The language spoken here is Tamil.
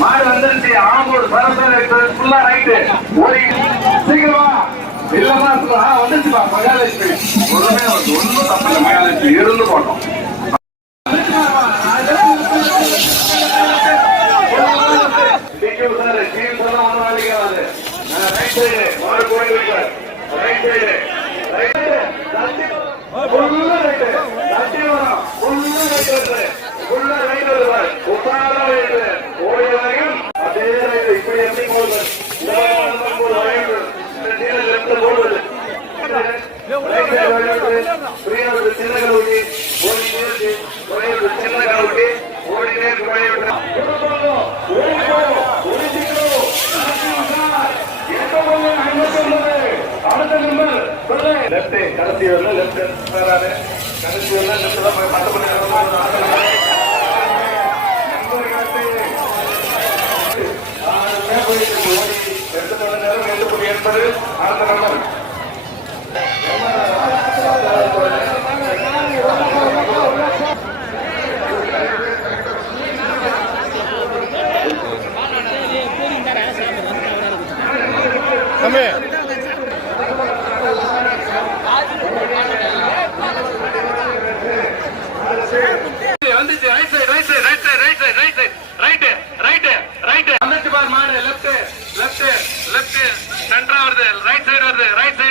மாடு வந்துருச்சு. ஆம்பூர் சரஸ்வதி ஃபுல்லா ரைட்டு ஓடி சீக்கிரமா இல்லமா வந்துச்சுப்பா. மகாலட்சுமி ஒண்ணுமே ஒன்றும் தப்பு இல்லை. மகாலட்சுமி இருந்து போட்டோம். கடைசி வரல லெப்ட் கடைசி வரல லெப்ட் தான் போய் பட்ட பண்ணி என்பது அடுத்த நம்பர் வந்துச்சு. Right side right side right side right side right side right right right வந்துச்சு பார் மாடு. லெப்ட் லெப்ட் லெப்ட் சென்டரா வருது. ரைட் சைடு வருது. Right side